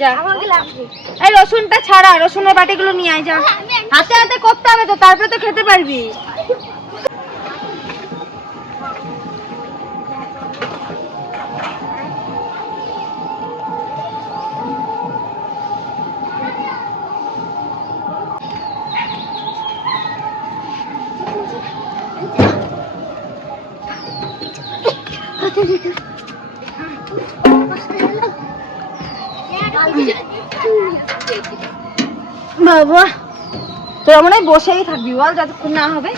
যা এই রসুনটা ছাড়া, রসুনের বাটিগুলো নিয়ে আয়, যা হাতে হাতে করতে হবে তো, তারপরে তো খেতে পারবি। বাবা তোরা মনে হয় বসেই থাকবি বল, যতক্ষণ না হবে।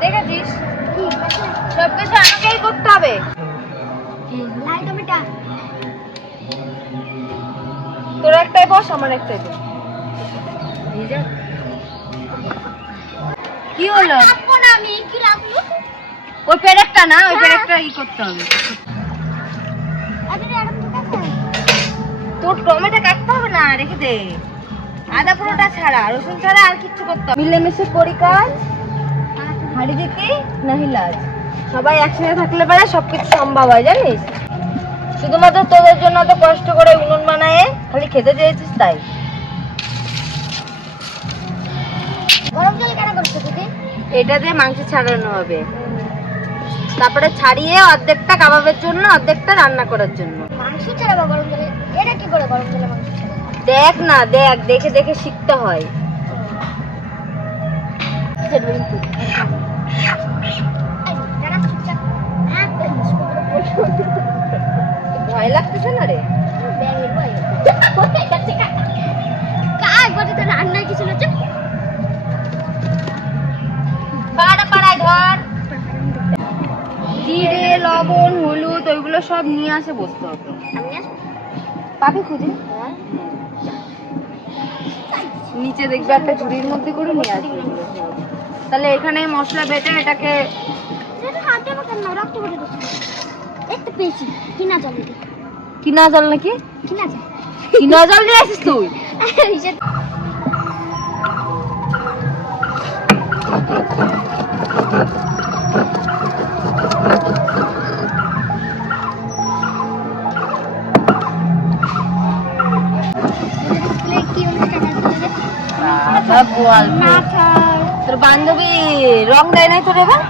দেখেছিস সবকিছু আমাকেই করতে হবে। তোর একটাই বস, আমার একটাই বস। কি হলো? ওই পেরেকটা না, ওই পেরেকটা ই করতে হবে। তোর টমেটো কাটতে হবে না, রেখে দে। আদা পুরোটা ছাড়া, রসুন ছাড়া আর কিচ্ছু করতে হবে। মিলেমিশে করি কাজ, হাড়ি দিতে নাহি লাজ। সবাই একসাথে থাকলে পারে সবকিছু সম্ভব হয়, জানিস। শুধুমাত্র তোদের জন্য তো কষ্ট করে উনুন বানায় খালি খেতে চেয়েছিস তাই। গরম জল কেন করছো দিদি? এটা দিয়ে মাংস ছাড়ানো হবে, তারপরে ছাড়িয়ে অর্ধেকটা কাবাবের জন্য, অর্ধেকটা রান্না করার জন্য। মাংস ছাড়াবো গরম জলে? এটা কি করে গরম জলে মাংস ছাড়াবো? দেখ না, দেখ, দেখে দেখে শিখতে হয়। ভয় লাগতেছে না রে? রান্নার কিছু হচ্ছে জিরে, লবণ, হলুদ ওইগুলো সব নিয়ে আসে বসতে হবে। পাবি খুঁজে? নিচে দেখবে একটা ঝুড়ির মধ্যে করে নিয়ে আসবে। তাহলে এখানে মশলা বেটে এটাকে পেয়েছি কিনা জল। কিনা জল নাকি? কিনা জল, কিনা জল নিয়ে আসিস তুই? তোর বান্ধবী রং দেয় নাই তোর এবার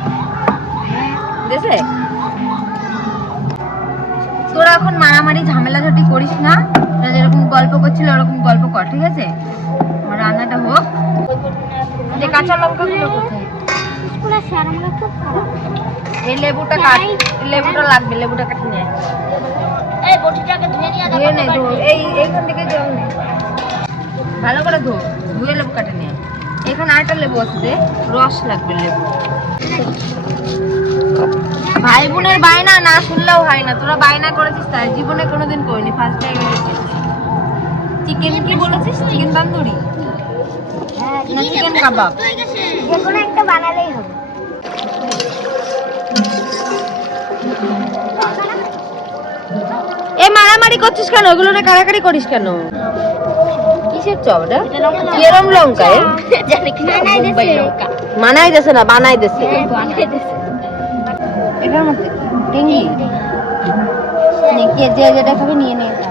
দেশে? তোরা এখন মারামারি ঝামেলাঝাটি করিস না, তোরা যেরকম গল্প করছিল ওরকম গল্প কর, ঠিক আছে? আমার রান্নাটা হোক। যে কাঁচা লঙ্কা গুলো কোথায়? এই লেবুটা কাট, লেবুটা লাগবে, লেবুটা কাটে নিয়ে এই বটিটাকে ধুয়ে নিয়ে ধুয়ে নে, ধো এইখান থেকে জল নে, ভালো করে ধো, ধুয়ে লেবু কাটে নিয়ে। এখানে আরেকটা লেবু আছে, রস লাগবে লেবু। ভাই বোনের বায়না না শুনলেও হয় না, তোরা বায়না করেছিস তাই, জীবনে কোনোদিন করিনি, ফার্স্ট টাইম করেছিস। চিকেন কি বলেছিস? চিকেন তন্দুরি না চিকেন কাবাব? যে কোনো একটা বানালেই হবে। এ মারামারি করছিস কেন? ওগুলো না কারাকারি করিস কেন? কিসের চপ এটা? এরম লঙ্কা মানাই দেছে না, বানাই দেছে। এটার মধ্যে টেঙ্গি যে যেটা খাবে নিয়ে নিয়ে খা।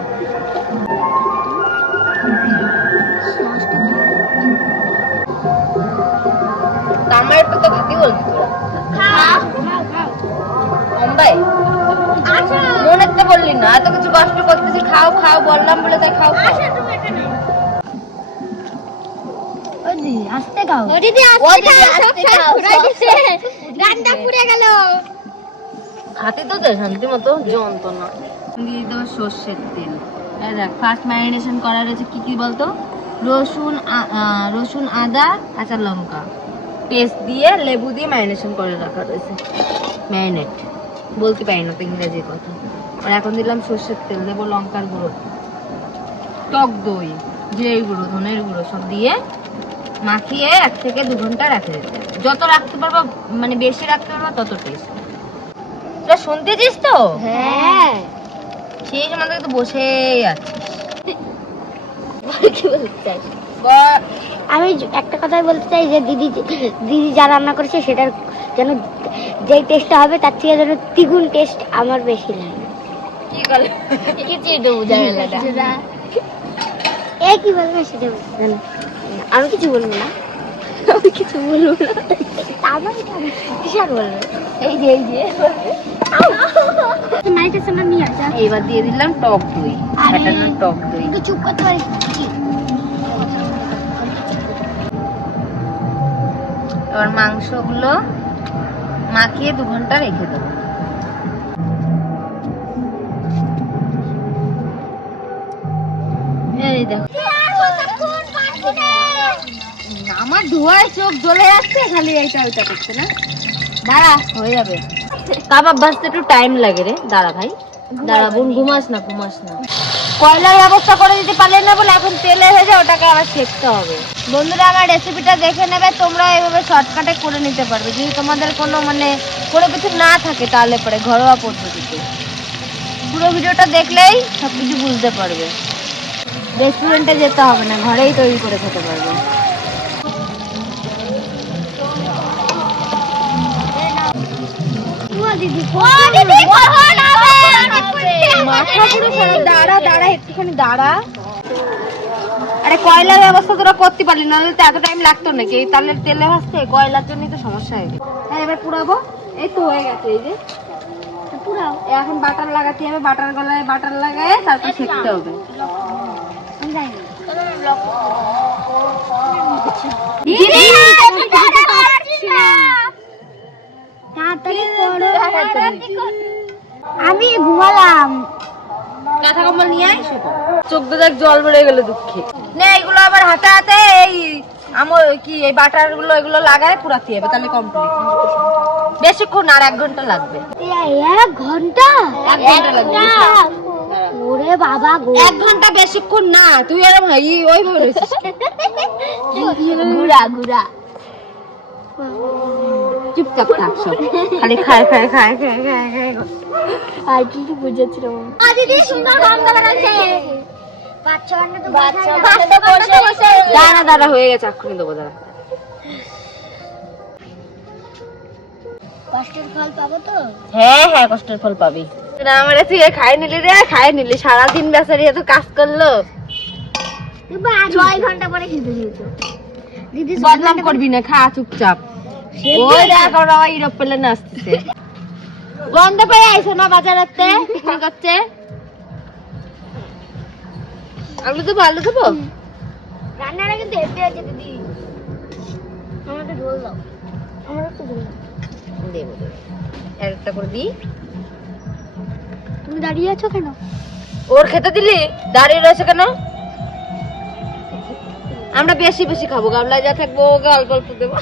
আমার একটু তো ভাবি বলবি তোরা মুম্বাই মনে তো বললি না, এত কিছু কষ্ট করতেছি, খাও খাও বললাম বলে তাই খাও খাও। আস্তে খাও। রান্না পুড়ে গেল। খাতে তো দে শান্তি মতো, যন্ত্রণা। দিয়ে দেবো সর্ষের তেল। দেখ ফার্স্ট ম্যারিনেশন করা রয়েছে কি কি বলতো? রসুন, আদা, কাঁচা লঙ্কা পেস্ট দিয়ে, লেবু দিয়ে ম্যারিনেশন করে রাখা রয়েছে। ম্যারিনেট বলতে পারি না তো ইংরেজি কথা। আর এখন দিলাম সর্ষের তেল, দেবো লঙ্কার গুঁড়ো, টক দই, জিরের গুঁড়ো, ধনের গুঁড়ো সব দিয়ে মাখিয়ে 1 থেকে 2 ঘন্টা রেখে দিতে হবে। যত রাখতে পারবো, মানে বেশি রাখতে পারবো তত টেস্ট। তোরা শুনতেছিস তো? হ্যাঁ। সেই সময় তো বসেই আছিস। কি বলতে চাই? আমি একটা কথাই বলতে চাই যে দিদি যা রান্না করেছে সেটার যেন যেই টেস্টটা হবে তার থেকে যেন দ্বিগুণ টেস্ট আমার বেশি লাগে। কি করে কিছুই তো বুঝা গেল না। এই কি বলবে সেটা বুঝতে না। আমি কিছু বলবো না, আমি কিছু বলবো না। আমার কিসের বলবে? এই যে মাইকের সামনে নিয়ে আসা। এইবার দিয়ে দিলাম টক দই, ফাটানো টক দই। একটু চুপ করতে পারি? এবার মাংসগুলো মাখিয়ে 2 ঘন্টা রেখে দেবো। এই দেখো আমার ধোয়ায় চোখ জ্বলে যাচ্ছে, খালি এইটা ওইটা করছে না। দাঁড়া, হয়ে যাবে। কাবাব ভাজতে একটু টাইম লাগে রে। দাঁড়া ভাই, দাঁড়া বোন, ঘুমাস না। কয়লার ব্যবস্থা করে দিতে পারলে না বলে এখন তেলে ভেজে ওটাকে আবার সেঁকতে হবে। বন্ধুরা আমার রেসিপিটা দেখে নেবে, তোমরা এইভাবে শর্টকাটে করে নিতে পারবে। যদি তোমাদের কোনো কোনো কিছু না থাকে তাহলে পরে ঘরোয়া পদ্ধতিতে পুরো ভিডিওটা দেখলেই সবকিছু বুঝতে পারবে। রেস্টুরেন্টে যেতে হবে না, ঘরেই তৈরি করে খেতে পারবে। দাঁড়া একটুখানি দাঁড়া। আরে কয়লার ব্যবস্থা তোরা করতে পারলি না, তো এত টাইম লাগতো নাকি? তাহলে তেলে ভাজতে কয়লার জন্যই তো সমস্যা হয়ে গেছে। হ্যাঁ এবার পুরাবো। এই তো হয়ে গেছে। এই যে পুরাও। এখন বাটার লাগাতে হবে, বাটার গলায় বাটার লাগায় তারপর সেঁকতে হবে। আমি ঘুমালাম। কাঁথা কম্বল নিয়ে আয়, চোখ দুজাক জল বেড়ে গেল দুঃখে। নে এগুলো আবার হাতে হাতে এই এই বাটার গুলো এগুলো লাগায় পুরাতে হবে, তাহলে কমপ্লিট। বেশিক্ষণ আর 1 ঘন্টা লাগবে। 1 ঘন্টা? 1 ঘন্টা লাগবে। ওরে বাবা গো, 1 ঘন্টা বেশিক্ষণ না। তুই এরকম ওইভাবে রয়েছিস। ঘুরা চুপচাপ থাক, সব খালি খায়। আর কি বুঝাচ্ছিল দিদি? সুন্দর গন্ধ বেরোচ্ছে। দাঁড়া হয়ে গেছে, এক্ষুনি দেবো। দাঁড়া, কষ্টের ফল পাবো তো? হ্যাঁ কষ্টের ফল পাবি। আমার তুই খাই নিলি সারাদিন বেচারি এত কাজ করলো। 6 ঘন্টা পরে খেতে দিয়েছো দিদি। বদনাম করবি না, খা চুপচাপ। ওই দেখ ওরা ইউরোপ পেলে না আসতেছে। গন্ধ পেয়ে আইসো না বাজারেতে বিক্রি করছে। আলু দেবো রান্নাটা কিন্তু হেঁটে আছে দিদি। আমাকে ঢোল দাও, আমার একটু ঢোল দাও। দেবো একটা করে দিই। তুমি দাঁড়িয়ে আছো কেন? ওর খেতে দিলি? দাঁড়িয়ে রয়েছে কেন? আমরা বেশি খাবো, গামলায় যা থাকবো ওকে অল্প দেবো।